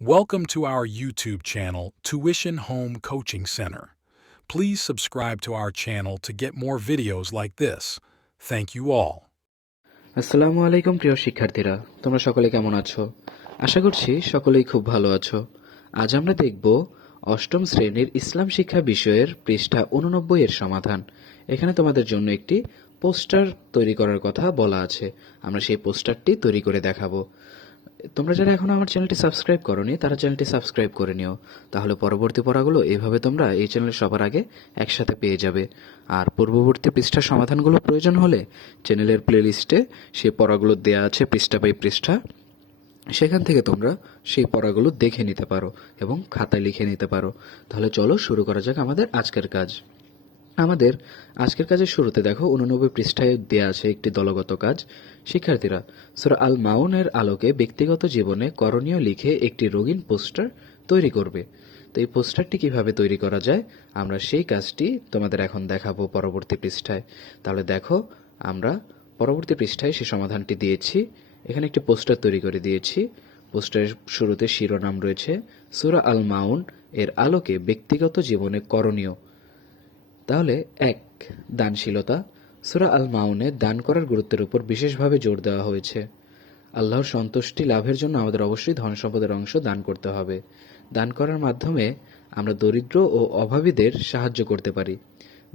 Welcome to our YouTube channel, Tuition Home Coaching Center. Please subscribe to our channel to get more videos like this. Thank you all. আসসালামু আলাইকুম প্রিয় শিক্ষার্থীরা তোমরা সকলে কেমন আছো আশা করছি সকলেই খুব ভালো আছো আজ আমরা দেখব অষ্টম শ্রেণির ইসলাম শিক্ষা বিষয়ের পৃষ্ঠা উননব্বই এর সমাধান এখানে তোমাদের জন্য একটি পোস্টার তৈরি করার কথা বলা আছে আমরা সেই পোস্টারটি তৈরি করে দেখাবো তোমরা যারা এখনও আমার চ্যানেলটি সাবস্ক্রাইব করনি, তারা চ্যানেলটি সাবস্ক্রাইব করে নিও। তাহলে পরবর্তী পড়াগুলো এভাবে তোমরা এই চ্যানেলে সবার আগে একসাথে পেয়ে যাবে। আর পূর্ববর্তী পৃষ্ঠার সমাধানগুলো প্রয়োজন হলে চ্যানেলের প্লেলিস্টে সেই পড়াগুলো দেয়া আছে, পৃষ্ঠা বাই পৃষ্ঠা। সেখান থেকে তোমরা সেই পড়াগুলো দেখে নিতে পারো এবং খাতায় লিখে নিতে পারো। তাহলে চলো শুরু করা যাক আমাদের আজকের কাজ। আমাদের আজকের কাজের শুরুতে দেখো উননব্বই পৃষ্ঠায় দেয়া আছে একটি দলগত কাজ। শিক্ষার্থীরা, সুরা আল মাউনের আলোকে ব্যক্তিগত জীবনে করণীয় লিখে একটি রঙিন পোস্টার তৈরি করবে। তো এই পোস্টারটি কীভাবে তৈরি করা যায়? আমরা সেই কাজটি তোমাদের এখন দেখাবো পরবর্তী পৃষ্ঠায়। তাহলে দেখো, আমরা পরবর্তী পৃষ্ঠায় সেই সমাধানটি দিয়েছি। এখানে একটি পোস্টার তৈরি করে দিয়েছি। পোস্টারের শুরুতে শিরোনাম রয়েছে, সুরা আল মাউন এর আলোকে ব্যক্তিগত জীবনে করণীয় তাহলে এক, দানশীলতা। সুরা আল মাউনে দান করার গুরুত্বের উপর বিশেষভাবে জোর দেওয়া হয়েছে। আল্লাহর সন্তুষ্টি লাভের জন্য আমাদের অবশ্যই ধন সম্পদের অংশ দান করতে হবে। দান করার মাধ্যমে আমরা দরিদ্র ও অভাবীদের সাহায্য করতে পারি।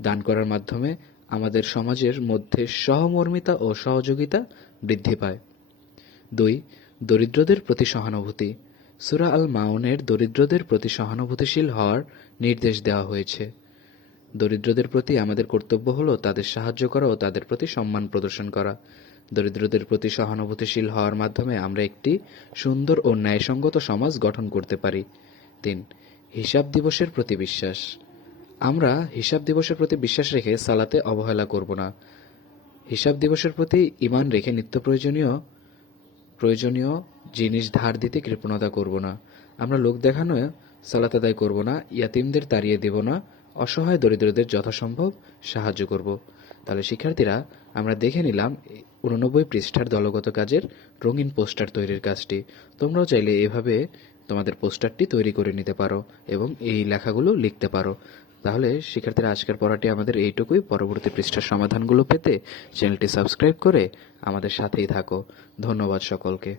দান করার মাধ্যমে আমাদের সমাজের মধ্যে সহমর্মিতা ও সহযোগিতা বৃদ্ধি পায়। দুই, দরিদ্রদের প্রতি সহানুভূতি। সুরা আল মাউনের দরিদ্রদের প্রতি সহানুভূতিশীল হওয়ার নির্দেশ দেওয়া হয়েছে। দরিদ্রদের প্রতি আমাদের কর্তব্য হলো তাদের সাহায্য করা ও তাদের প্রতি সম্মান প্রদর্শন করা। দরিদ্রদের প্রতি সহানুভূতিশীল হওয়ার মাধ্যমে আমরা একটি সুন্দর ও ন্যায়সঙ্গত সমাজ গঠন করতে পারি। তিন, হিসাব দিবসের প্রতি বিশ্বাস। আমরা হিসাব দিবসের প্রতি বিশ্বাস রেখে সালাতে অবহেলা করব না। হিসাব দিবসের প্রতি ইমান রেখে নিত্য প্রয়োজনীয় প্রয়োজনীয় জিনিস ধার দিতে কৃপণতা করব না। আমরা লোক দেখানো সালাত আদায় করব না, ইয়াতিমদের তাড়িয়ে দেব না অসহায় দরিদ্রদের যথাসম্ভব সাহায্য করব। তাহলে শিক্ষার্থীরা, আমরা দেখে নিলাম উননব্বই পৃষ্ঠার দলগত কাজের রঙিন পোস্টার তৈরির কাজটি। তোমরাও চাইলে এভাবে তোমাদের পোস্টারটি তৈরি করে নিতে পারো এবং এই লেখাগুলো লিখতে পারো। তাহলে শিক্ষার্থীরা, আজকের পড়াটি আমাদের এইটুকুই। পরবর্তী পৃষ্ঠার সমাধানগুলো পেতে চ্যানেলটি সাবস্ক্রাইব করে আমাদের সাথেই থাকো। ধন্যবাদ সকলকে।